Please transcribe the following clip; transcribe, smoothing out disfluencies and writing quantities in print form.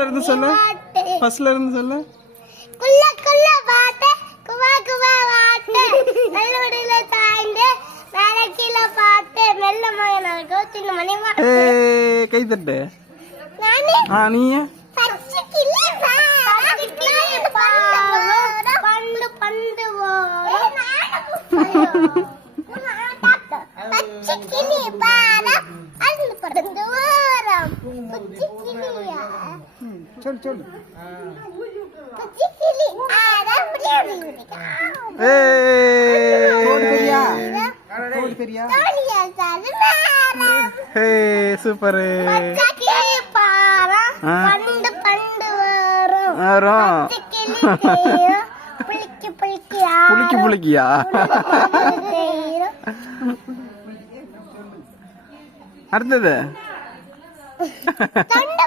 இருந்து சொல்லு. ஃபர்ஸ்ட்ல இருந்து சொல்லு. குள்ள குள்ள பாட்டு குவா குவா பாட்டு நல்லுடில தாய்ந்து மேல கீழ பாட்டு மெல்ல மகனாக சின்ன மணி பாட்டு. ஏய் கை தட்டு. நானே நீ பச்சை கிளி பாரு பண்டு பண்டு பச்சை கிளி பாரு அது பறந்து வரும் பச்சை கிளியா சொல்லு சொல்லு. பச்சை கிளி ஆடா முடியாது. சூப்பர். பண்டு பண்டு வரும் வரும். புளிக்கு புளிக்கு புளிக்கு புளிக்கியா? அடுத்தது தொண்டை